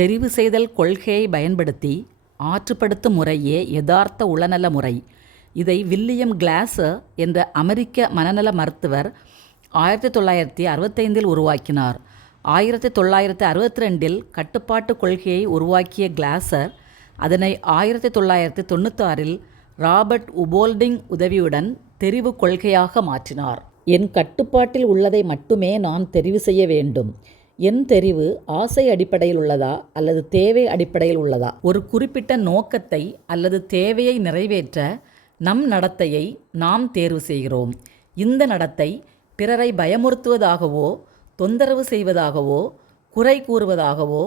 தெரிவு செய்தல் கொள்கையை பயன்படுத்தி ஆற்றுப்படுத்தும் முறையே யதார்த்த உளநல முறை. இதை வில்லியம் கிளாசர் என்ற அமெரிக்க மனநல மருத்துவர் 1965 உருவாக்கினார். 1962 கட்டுப்பாட்டு கொள்கையை உருவாக்கிய கிளாசர் அதனை 1996 ராபர்ட் உபோல்டிங் உதவியுடன் தெரிவு கொள்கையாக மாற்றினார். என் கட்டுப்பாட்டில் உள்ளதை மட்டுமே நான் தெரிவு செய்ய வேண்டும். என் தெரிவு ஆசை அடிப்படையில் உள்ளதா அல்லது தேவை அடிப்படையில் உள்ளதா? ஒரு குறிப்பிட்ட நோக்கத்தை அல்லது தேவையை நிறைவேற்ற நம் நடத்தையை நாம் தேர்வு செய்கிறோம். இந்த நடத்தை பிறரை பயமுறுத்துவதாகவோ, தொந்தரவு செய்வதாகவோ, குறை கூறுவதாகவோ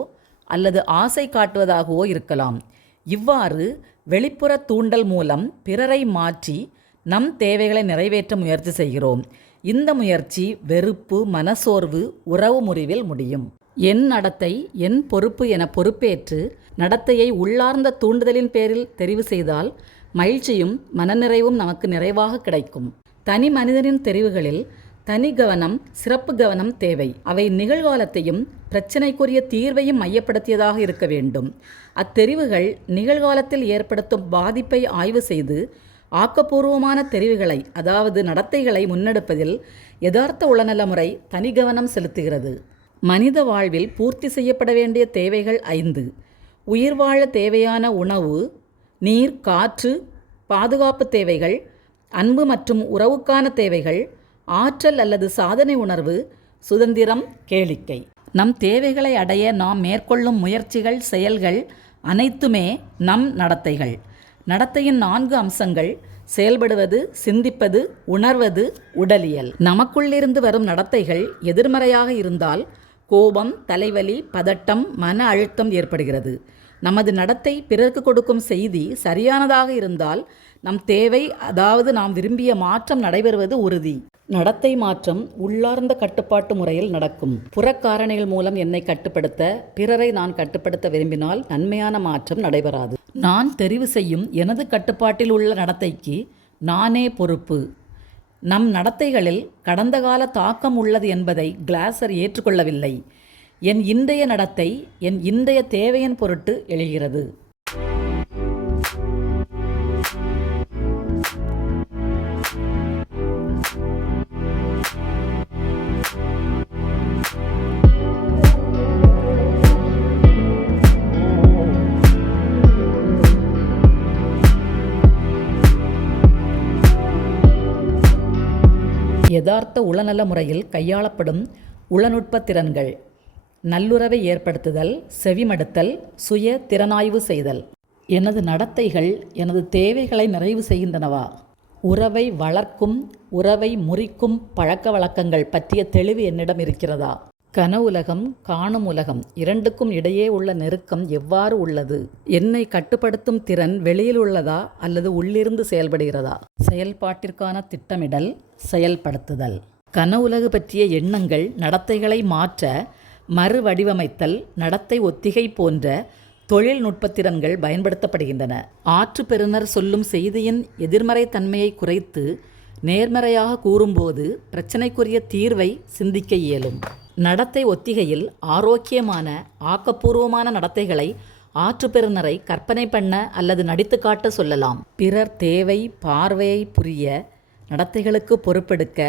அல்லது ஆசை காட்டுவதாகவோ இருக்கலாம். இவ்வாறு வெளிப்புற தூண்டல் மூலம் பிறரை மாற்றி நம் தேவைகளை நிறைவேற்ற முயற்சி செய்கிறோம். இந்த முயற்சி வெறுப்பு, மனசோர்வு, உறவு முறிவில் முடியும். என் நடத்தை என் பொறுப்பு என பொறுப்பேற்று நடத்தையை உள்ளார்ந்த தூண்டுதலின் பேரில் தெரிவு செய்தால் மகிழ்ச்சியும் மனநிறைவும் நமக்கு நிறைவாக கிடைக்கும். தனி மனிதனின் தெரிவுகளில் தனி கவனம், சிறப்பு கவனம் தேவை. அவை நிகழ்காலத்தையும் பிரச்சினைக்குரிய தீர்வையும் மையப்படுத்தியதாக இருக்க வேண்டும். அத்தெரிவுகள் நிகழ்காலத்தில் ஏற்படுத்தும் பாதிப்பை ஆய்வு செய்து ஆக்கப்பூர்வமான தெரிவுகளை, அதாவது நடத்தைகளை முன்னெடுப்பதில் யதார்த்த உளநல முறை தனி கவனம் செலுத்துகிறது. மனித வாழ்வில் பூர்த்தி செய்யப்பட வேண்டிய தேவைகள் 5. உயிர் வாழ தேவையான உணவு, நீர், காற்று, பாதுகாப்பு தேவைகள், அன்பு மற்றும் உறவுக்கான தேவைகள், ஆற்றல் அல்லது சாதனை உணர்வு, சுதந்திரம், கேளிக்கை. நம் தேவைகளை அடைய நாம் மேற்கொள்ளும் முயற்சிகள், செயல்கள் அனைத்துமே நம் நடத்தைகள். நடத்தையின் 4 அம்சங்கள்: செயல்படுவது, சிந்திப்பது, உணர்வது, உடலியல். நமக்குள்ளிருந்து வரும் நடத்தைகள் எதிர்மறையாக இருந்தால் கோபம், தலைவலி, பதட்டம், மன அழுத்தம் ஏற்படுகிறது. நமது நடத்தை பிறருக்கு கொடுக்கும் செய்தி சரியானதாக இருந்தால் நம் தேவை, அதாவது நாம் விரும்பிய மாற்றம் நடைபெறுவது உறுதி. நடத்தை மாற்றம் உள்ளார்ந்த கட்டுப்பாட்டு முறையில் நடக்கும். புறக்காரணிகள் மூலம் என்னை கட்டுப்படுத்த, பிறரை நான் கட்டுப்படுத்த விரும்பினால் நன்மையான மாற்றம் நடைபெறாது. நான் தெரிவு செய்யும் எனது கட்டுப்பாட்டில் உள்ள நடத்தைக்கு நானே பொறுப்பு. நம் நடத்தைகளில் கடந்த கால தாக்கம் உள்ளது என்பதை கிளாசர் ஏற்றுக்கொள்ளவில்லை. என் இன்றைய நடத்தை என் இன்றைய தேவையின் பொருட்டு எழுகிறது. யதார்த்த உளநல முறையில் கையாளப்படும் உளநுட்ப திறன்கள்: நல்லுறவை ஏற்படுத்துதல், செவிமடுத்தல், சுய திறனாய்வு செய்தல். எனது நடத்தைகள் எனது தேவைகளை நிறைவு செய்கின்றனவா? உறவை வளர்க்கும், உறவை முறிக்கும் பழக்க வழக்கங்கள் பற்றிய தெளிவு என்னிடம் இருக்கிறதா? கனவுலகம், காணும் உலகம் இரண்டுக்கும் இடையே உள்ள நெருக்கம் எவ்வாறு உள்ளது? என்னை கட்டுப்படுத்தும் திறன் வெளியில் உள்ளதா அல்லது உள்ளிருந்து செயல்படுகிறதா? செயல்பாட்டிற்கான திட்டமிடல், செயல்படுத்துதல். கனவுலகு பற்றிய எண்ணங்கள் நடத்தைகளை மாற்ற மறு வடிவமைத்தல், நடத்தை ஒத்திகை போன்ற தொழில்நுட்பத்திறன்கள் பயன்படுத்தப்படுகின்றன. ஆற்று பெறுநர் சொல்லும் செய்தியின் எதிர்மறை தன்மையை குறைத்து நேர்மறையாக கூறும்போது பிரச்சினைக்குரிய தீர்வை சிந்திக்க இயலும். நடத்தை ஒத்திகையில் ஆரோக்கியமான, ஆக்கப்பூர்வமான நடத்தைகளை ஆற்றுப்பெறுநரை கற்பனை பண்ண அல்லது நடித்து காட்ட சொல்லலாம். பிறர் தேவை, பார்வையை புரிய, நடத்தைகளுக்கு பொறுப்பெடுக்க,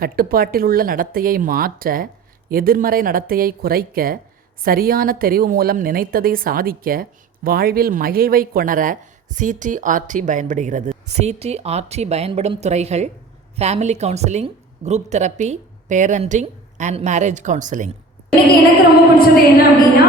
கட்டுப்பாட்டில் உள்ள நடத்தையை மாற்ற, எதிர்மறை நடத்தையை குறைக்க, சரியான தெரிவு மூலம் நினைத்ததை சாதிக்க, வாழ்வில் மகிழ்வை கொணர CTRT பயன்படுகிறது. CTRT பயன்படும் துறைகள்: family counselling, group therapy, parenting and marriage counselling. எனக்கு ரொம்ப பிடிச்சது என்ன அப்படின்னா,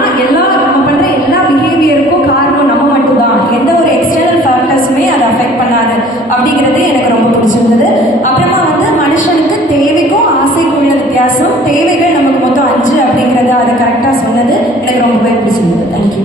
நம்ம பண்ற எல்லா பிஹேவியருக்கும் காரணம் நம்ம மட்டும்தான். எந்த ஒரு எக்ஸ்டர்னல் ஃபேக்டர்ஸுமே அதை அஃபெக்ட் பண்ணாது அப்படிங்கிறது எனக்கு ரொம்ப பிடிச்சிருந்தது. அப்புறமா மனுஷனுக்கு தேவைக்கும் ஆசைக்கும் உள்ள வித்தியாசம், தேவைகள் நமக்கு மொத்தம் 5 அப்படிங்கிறத அதை கரெக்டாக சொன்னது எனக்கு ரொம்பவே பிடிச்சிருந்தது. தேங்க்யூ.